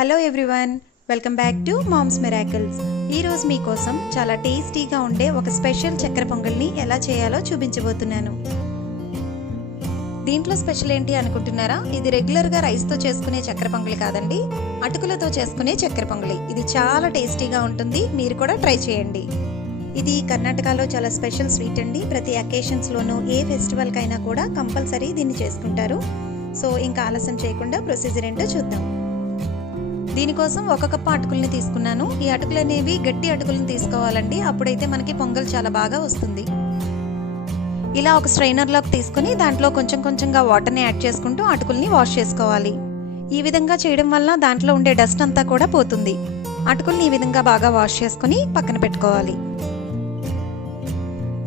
Hello everyone, welcome back to Mom's Miracles. ఈరోజు మీకోసం చాలా టేస్టీగా ఉండే ఒక స్పెషల్ చక్కెర పొంగల్ని ఎలా చేయాలో చూపించబోతున్నాను. దీంట్లో స్పెషల్ ఏంటి అనుకుంటున్నారా? ఇది రెగ్యులర్గా రైస్తో చేసుకునే చక్కెర పొంగలి కాదండి, అటుకులతో చేసుకునే చక్కెర పొంగలి. ఇది చాలా టేస్టీగా ఉంటుంది, మీరు కూడా ట్రై చేయండి. ఇది కర్ణాటకలో చాలా స్పెషల్ స్వీట్ అండి. ప్రతి అకేషన్స్లోనూ ఏ ఫెస్టివల్కైనా కూడా కంపల్సరీ దీన్ని చేసుకుంటారు. సో ఇంకా ఆలస్యం చేయకుండా ప్రొసీజర్ ఏంటో చూద్దాం. దీనికోసం 1 కప్పు అటుకుల్ని తీసుకున్నాను. ఈ అటుకులు అనేవి గట్టి అటుకులను తీసుకోవాలండి, అప్పుడైతే మనకి పొంగల్ చాలా బాగా వస్తుంది. ఇలా ఒక స్ట్రైనర్లోకి తీసుకుని దాంట్లో కొంచెం కొంచెంగా వాటర్ని యాడ్ చేసుకుంటూ అటుకుల్ని వాష్ చేసుకోవాలి. ఈ విధంగా చేయడం వల్ల దాంట్లో ఉండే డస్ట్ అంతా కూడా పోతుంది. అటుకుల్ని ఈ విధంగా బాగా వాష్ చేసుకుని పక్కన పెట్టుకోవాలి.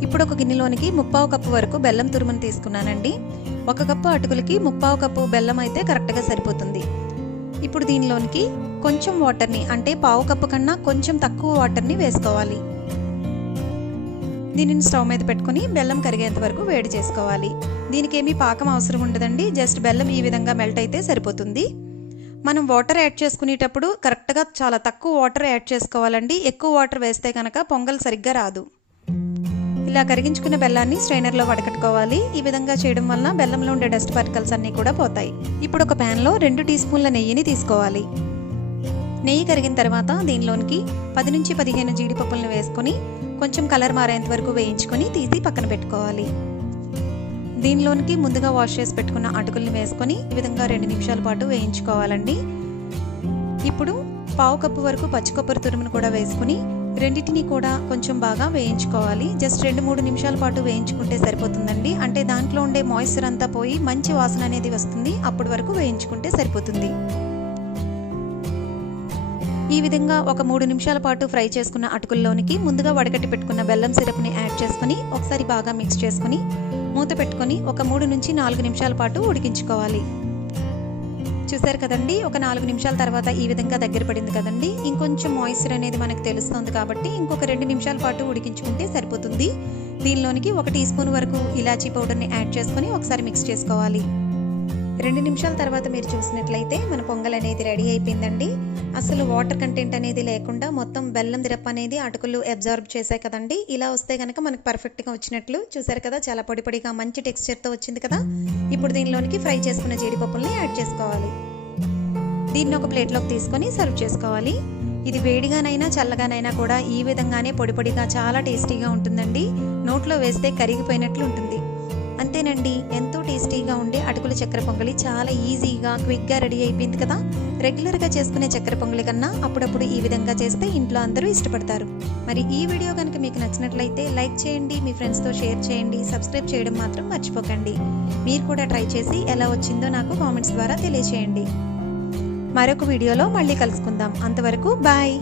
ఇప్పుడు ఒక గిన్నెలోనికి 1/2 కప్పు వరకు బెల్లం తురుమును తీసుకున్నానండి. 1 కప్పు అటుకులకి 1/2 కప్పు బెల్లం అయితే కరెక్ట్గా సరిపోతుంది. ఇప్పుడు దీనిలోనికి కొంచెం వాటర్ని, అంటే 1/2 కప్పు కన్నా కొంచెం తక్కువ వాటర్ని వేసుకోవాలి. దీనిని స్టవ్ మీద పెట్టుకుని బెల్లం కరిగేంత వరకు వేడి చేసుకోవాలి. దీనికి ఏమీ పాకం అవసరం ఉండదండి, జస్ట్ బెల్లం ఈ విధంగా మెల్ట్ అయితే సరిపోతుంది. మనం వాటర్ యాడ్ చేసుకునేటప్పుడు కరెక్ట్గా చాలా తక్కువ వాటర్ యాడ్ చేసుకోవాలండి. ఎక్కువ వాటర్ వేస్తే కనుక పొంగల్ సరిగ్గా రాదు. ఇలా కరిగించుకున్న బెల్లాన్ని స్ట్రైనర్లో వడకట్టుకోవాలి. ఈ విధంగా చేయడం వలన బెల్లంలో ఉండే డస్ట్ పార్టికల్స్ అన్నీ కూడా పోతాయి. ఇప్పుడు ఒక ప్యాన్లో 2 టీ స్పూన్ల నెయ్యిని తీసుకోవాలి. నెయ్యి కరిగిన తర్వాత దీనిలోనికి 10 నుంచి 15 జీడిపప్పులను వేసుకొని కొంచెం కలర్ మారేంత వరకు వేయించుకొని తీసి పక్కన పెట్టుకోవాలి. దీనిలోనికి ముందుగా వాష్ చేసి పెట్టుకున్న అటుకుల్ని వేసుకొని ఈ విధంగా 2 నిమిషాల పాటు వేయించుకోవాలండి. ఇప్పుడు 1/2 కప్పు వరకు పచ్చి కొబ్బరి తురుమును కూడా వేసుకుని రెండింటిని కూడా కొంచెం బాగా వేయించుకోవాలి. జస్ట్ 2-3 నిమిషాల పాటు వేయించుకుంటే సరిపోతుందండి. అంటే దాంట్లో ఉండే మాయిశ్చర్ అంతా పోయి మంచి వాసన అనేది వస్తుంది. అప్పటి వరకు వేయించుకుంటే సరిపోతుంది. ఈ విధంగా ఒక 3 నిమిషాల పాటు ఫ్రై చేసుకున్న అటుకుల్లోనికి ముందుగా వడకట్టి పెట్టుకున్న బెల్లం సిరప్ని యాడ్ చేసుకుని ఒకసారి బాగా మిక్స్ చేసుకుని మూత పెట్టుకొని ఒక 3 నుంచి 4 నిమిషాల పాటు ఉడికించుకోవాలి. చూసారు కదండి, ఒక 4 నిమిషాల తర్వాత ఈ విధంగా దగ్గర పడింది కదండి. ఇంకొంచెం మాయిశ్చర్ అనేది మనకు తెలుస్తుంది కాబట్టి ఇంకొక 2 నిమిషాల పాటు ఉడికించుకుంటే సరిపోతుంది. దీనిలోనికి 1 టీ స్పూన్ వరకు ఇలాచీ పౌడర్ని యాడ్ చేసుకొని ఒకసారి మిక్స్ చేసుకోవాలి. 2 నిమిషాల తర్వాత మీరు చూసినట్లయితే మన పొంగల్ అనేది రెడీ అయిపోయిందండి. అసలు వాటర్ కంటెంట్ అనేది లేకుండా మొత్తం బెల్లం సిరప్ అనేది అటుకులు అబ్జార్బ్ చేశాయి కదండి. ఇలా వస్తే కనుక మనకు పర్ఫెక్ట్గా వచ్చినట్లు. చూసారు కదా, చాలా పొడి పొడిగా మంచి టెక్స్చర్తో వచ్చింది కదా. ఇప్పుడు దీనిలోనికి ఫ్రై చేసుకున్న జీడిపప్పుల్ని యాడ్ చేసుకోవాలి. దీన్ని ఒక ప్లేట్లోకి తీసుకొని సర్వ్ చేసుకోవాలి. ఇది వేడిగానైనా చల్లగానైనా కూడా ఈ విధంగానే పొడి పొడిగా చాలా టేస్టీగా ఉంటుందండి. నోట్లో వేస్తే కరిగిపోయినట్లు ఉంటుంది. అంతేనండి, ఎంతో టేస్టీగా ఉండే అటుకుల చక్కెర పొంగలి చాలా ఈజీగా క్విక్గా రెడీ అయిపోయింది కదా. రెగ్యులర్గా చేసుకునే చక్కెర పొంగలి కన్నా అప్పుడప్పుడు ఈ విధంగా చేస్తే ఇంట్లో అందరూ ఇష్టపడతారు. మరి ఈ వీడియో కనుక మీకు నచ్చినట్లయితే లైక్ చేయండి, మీ ఫ్రెండ్స్తో షేర్ చేయండి, సబ్స్క్రైబ్ చేయడం మాత్రం మర్చిపోకండి. మీరు కూడా ట్రై చేసి ఎలా వచ్చిందో నాకు కామెంట్స్ ద్వారా తెలియచేయండి. మరొక వీడియోలో మళ్ళీ కలుసుకుందాం. అంతవరకు బాయ్.